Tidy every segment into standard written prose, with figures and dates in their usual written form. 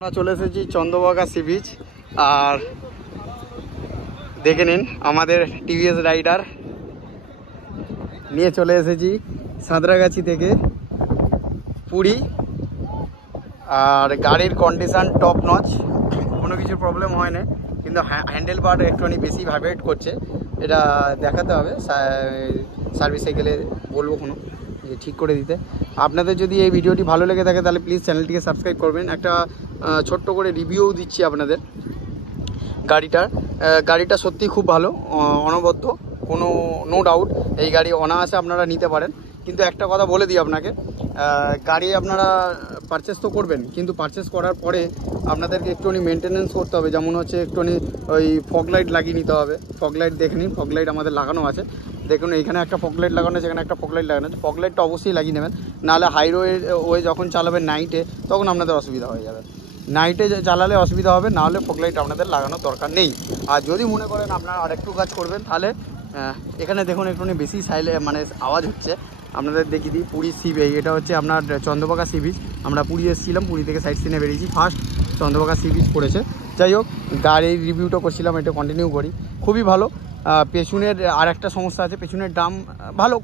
আমরা চলে এসেছি চন্দ্রভাগা সি বিচ। আর দেখে নিন আমাদের টিভিএস রাইডার নিয়ে চলে এসেছি সাঁতরাগাছি থেকে পুরী। আর গাড়ির কন্ডিশান টপ নচ, কোনো কিছু প্রবলেম হয় না, কিন্তু হ্যান্ডেল বার একটুখানি বেশি ভাইব্রেট করছে, এটা দেখাতে হবে। সার্ভিসে গেলে বলবো কোনো যে ঠিক করে দিতে। আপনাদের যদি এই ভিডিওটি ভালো লেগে থাকে তাহলে প্লিজ চ্যানেলটিকে সাবস্ক্রাইব করবেন। একটা ছোট্ট করে রিভিউ দিচ্ছি আপনাদের গাড়িটা সত্যি খুব ভালো, অনবদ্য, কোনো নো ডাউট এই গাড়ি অনায়াসে আপনারা নিতে পারেন। কিন্তু একটা কথা বলে দিই আপনাকে, গাড়ি আপনারা পারচেস তো করবেন, কিন্তু পারচেস করার পরে আপনাদেরকে একটুখানি মেনটেনেন্স করতে হবে। যেমন হচ্ছে একটুখানি ওই ফগ লাইট লাগিয়ে নিতে হবে। ফগ লাইট দেখে নিন, ফগ লাইট আমাদের লাগানো আছে, দেখুন এইখানে একটা ফগ লাইট লাগানো আছে, এখানে একটা ফগ লাইট লাগানো আছে। ফগ লাইটটা অবশ্যই লাগিয়ে নেবেন, নাহলে হাইওয়ে যখন চালাবেন নাইটে তখন আপনাদের অসুবিধা হয়ে যাবে। নাইটে চালালে অসুবিধা হবে, নাহলে ফগ লাইট আপনাদের লাগানোর দরকার নেই। আর যদি মনে করেন আপনারা আরেকটু কাজ করবেন তাহলে এখানে দেখুন একটুখানি বেশি মানে আওয়াজ হচ্ছে, আপনাদের দেখিয়ে দিই। পুরী সি বিচ, এটা হচ্ছে আপনার চন্দ্রভাগা সি বিচ। আমরা পুরী এসেছিলাম, পুরী থেকে সাইড সিনে বেরিয়েছি, ফার্স্ট চন্দ্রভাগা সি বিচ পড়েছে। যাই হোক, গাড়ির রিভিউটা করছিলাম, এটা কন্টিনিউ করি। খুবই ভালো। পেছনের আর একটা সমস্যা আছে, পেছনের ড্রাম ভালো,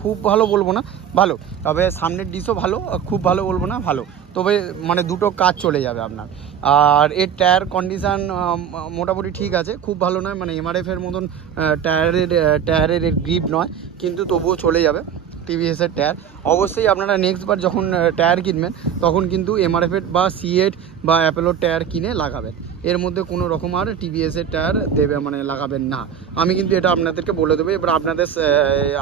খুব ভালো বলবো না, ভালো। তবে সামনের ডিসও ভালো, খুব ভালো বলবো না, ভালো। তবে মানে দুটো কাজ চলে যাবে আপনার। আর এর টায়ার কন্ডিশান মোটামুটি ঠিক আছে, খুব ভালো নয়, মানে এমআরএফের মতন টায়ারের গ্রিপ নয়, কিন্তু তবুও চলে যাবে। টিভিএসের টায়ার অবশ্যই আপনারা নেক্সট বার যখন টায়ার কিনবেন তখন কিন্তু এমআরএফের বা সিএট বা অ্যাপেলোর টায়ার কিনে লাগাবেন। এর মধ্যে কোনো রকম আর টিভিএসের টায়ার মানে লাগাবেন না। আমি কিন্তু এটা আপনাদেরকে বলে দেবো, এবার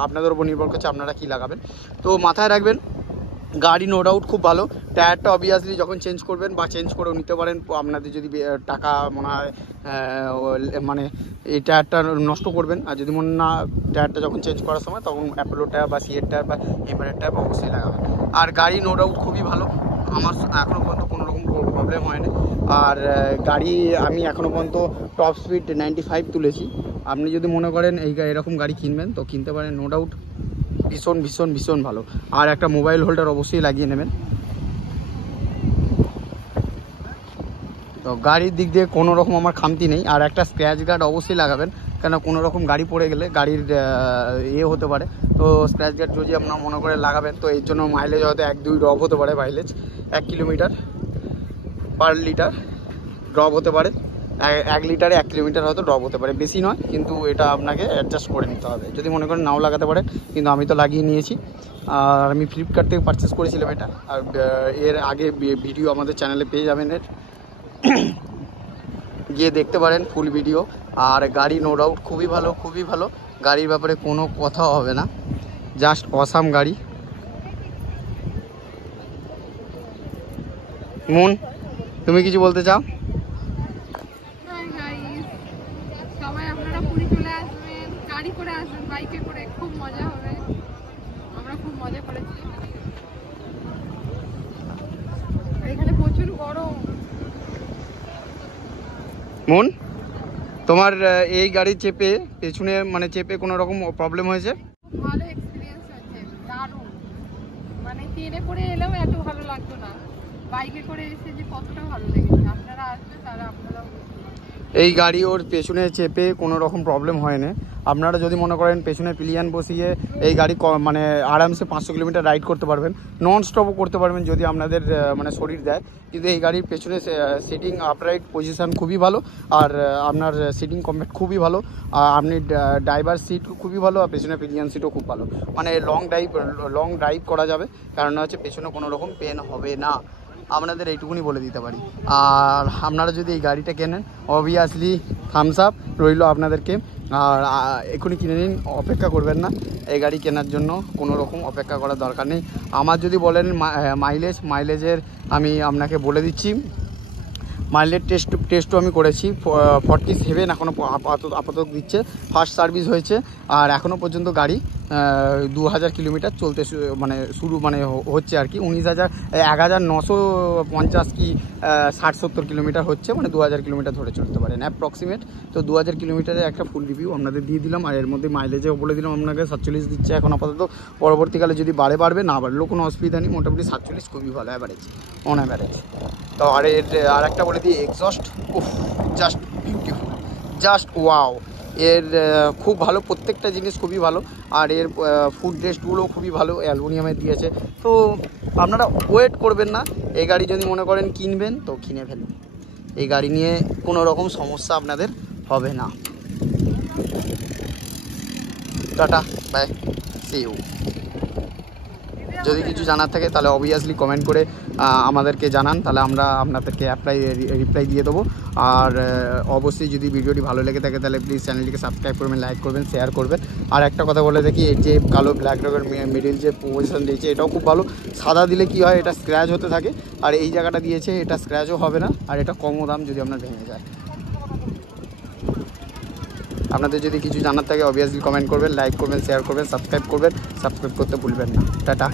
আপনাদের উপর নির্ভর করছে আপনারা কি লাগাবেন। তো মাথায় রাখবেন, গাড়ি নো ডাউট খুব ভালো। টায়ারটা অবভিয়াসলি যখন চেঞ্জ করবেন বা চেঞ্জ করেও নিতে পারেন, আপনাদের যদি টাকা মনে হয় মানে এই টায়ারটা নষ্ট করবেন, আর যদি মনে না টায়ারটা যখন চেঞ্জ করার সময় তখন অ্যাপোলো টায়ার বা সিএর টায়ার বা এমআরের টায়ার অবশ্যই লাগাবেন। আর গাড়ি নো ডাউট খুবই ভালো, আমার এখনও পর্যন্ত কোনো রকম প্রবলেম হয়নি। আর গাড়ি আমি এখনও পর্যন্ত টপ স্পিড 95 তুলেছি। আপনি যদি মনে করেন এরকম গাড়ি কিনবেন তো কিনতে পারেন, নো ডাউট ভীষণ ভীষণ ভীষণ ভালো। আর একটা মোবাইল হোল্ডার অবশ্যই লাগিয়ে নেবেন। তো গাড়ির দিক দিয়ে কোনো রকম আমার খামতি নেই। আর একটা স্ক্র্যাচ গার্ড অবশ্যই লাগাবেন, কেন কোনো রকম গাড়ি পড়ে গেলে গাড়ির হতে পারে। তো স্ক্র্যাচ গার্ড যদি আপনার মনে করে লাগাবেন, তো এর জন্য মাইলেজ হয়তো 1-2 ড্রপ হতে পারে। Mileage 1 kilometre per litre drop হতে পারে, 1 লিটারে 1 কিলোমিটার হয়তো ড্রপ হতে পারে, বেশি নয়। কিন্তু এটা আপনাকে অ্যাডজাস্ট করে নিতে হবে, যদি মনে করেন নাও লাগাতে পারেন, কিন্তু আমি তো লাগিয়ে নিয়েছি। আর আমি ফ্লিপকার্ট থেকে পারচেস করেছিলাম এটা। আর এর আগে ভিডিও আমাদের চ্যানেলে পেয়ে যাবেন, এর গিয়ে দেখতে পারেন ফুল ভিডিও। আর গাড়ি নো ডাউট খুবই ভালো, খুবই ভালো। গাড়ির ব্যাপারে কোনো কথা হবে না, জাস্ট অসাম গাড়ি। মন, তুমি কিছু বলতে চাও? সবাই আপনারা পুরী চলে আসবেন, গাড়ি করে আসবেন, বাইকে করে, খুব মজা হবে। আমরা খুব মজা করেছি। এখানে প্রচুর গরম। মন, তোমার এই গাড়ি চেপে পেছনে চেপে কোনো রকম প্রবলেম হয়েছে? খুব ভালো এক্সপিরিয়েন্স হয়েছে, দারুণ। মানে ট্রেনে করে এলেও এত ভালো লাগতো না, বাইকে করে এসে যে কতটা ভালো লেগেছে। আপনারা আসবেন, তারা আপনারাও এই গাড়ি ওর পেছনে চেপে কোনো রকম প্রবলেম হয় না। আপনারা যদি মনে করেন পেছনে পিলিয়ান বসিয়ে এই গাড়ি আরামসে 500 কিলোমিটার রাইড করতে পারবেন, নন স্টপও করতে পারবেন যদি আপনাদের শরীর দেয়। কিন্তু এই গাড়ির পেছনে সিটিং আপরাইট পজিশান খুবই ভালো, আর আপনার সিটিং কমফর্ট খুবই ভালো। আপনি ড্রাইভার সিট খুবই ভালো, আর পেছনে পিলিয়ান সিটও খুব ভালো। মানে লং ড্রাইভ করা যাবে, কারণ হচ্ছে পেছনে কোনো রকম পেন হবে না, আপনাদের এইটুকুনি বলে দিতে পারি। আর আপনারা যদি এই গাড়িটা কেনেন, অবভিয়াসলি থামস আপ রইল আপনাদেরকে। আর এখনই কিনে নিন, অপেক্ষা করবেন না। এই গাড়ি কেনার জন্য কোনো রকম অপেক্ষা করার দরকার নেই। আমার যদি বলেন মাইলেজের আমি আপনাকে বলে দিচ্ছি। মাইলেজ টেস্টও আমি করেছি, 47 এখনও আপাতত দিচ্ছে। ফার্স্ট সার্ভিস হয়েছে, আর এখনও পর্যন্ত গাড়ি 2000 কিলোমিটার চলতে মানে শুরু মানে হচ্ছে আর কি। 1950 কি 60-70 কিলোমিটার হচ্ছে, মানে 2000 কিলোমিটার ধরে চলতে পারেন অ্যাপ্রক্সিমেট। তো 2000 কিলোমিটারের একটা ফুল রিভিউ আপনাদের দিয়ে দিলাম, আর এর মধ্যে মাইলেজও বলে দিলাম আপনাকে 47 দিচ্ছে এখন আপাতত। পরবর্তীকালে যদি বাড়বে না বাড়লেও কোনো অসুবিধা নেই, মোটামুটি 47 খুবই ভালো অ্যাভারেজ, অন অ্যাভারেজ। তো আর একটা বলে দিই, exhaust just beautiful, just wow. এর খুব ভালো, প্রত্যেকটা জিনিস খুবই ভালো। আর এর ফুড রেস্টগুলোও খুবই ভালো, অ্যালুমিনিয়ামের দিয়েছে। তো আপনারা ওয়েট করবেন না, এই গাড়ি যদি মনে করেন কিনবেন তো কিনে ফেলবেন, এই গাড়ি নিয়ে কোনো রকম সমস্যা আপনাদের হবে না। Tata bye, see you. যদি কিছু জানার থাকে তাহলে অবভিয়াসলি কমেন্ট করে আমাদেরকে জানান, তাহলে আমরা আপনাদেরকে রিপ্লাই দিয়ে দেবো। আর অবশ্যই যদি ভিডিওটি ভালো লেগে থাকে তাহলে প্লিজ চ্যানেলটিকে সাবস্ক্রাইব করবেন, লাইক করবেন, শেয়ার করবেন। আর একটা কথা বলে দেখি, এর যে কালো ব্ল্যাক রঙের মিডিল যে পজিশন দিয়েছে এটাও খুব ভালো। সাদা দিলে কি হয়, এটা স্ক্র্যাচ হতে থাকে, আর এই জায়গাটা দিয়েছে এটা স্ক্র্যাচও হবে না, আর এটা কমও দাম যদি আপনার ভেঙে যায়। আপনাদের যদি কিছু জানার থাকে অবভিয়াসলি কমেন্ট করবেন, লাইক করবেন, শেয়ার করবেন, সাবস্ক্রাইব করবেন, সাবস্ক্রাইব করতে ভুলবেন না। টাটা।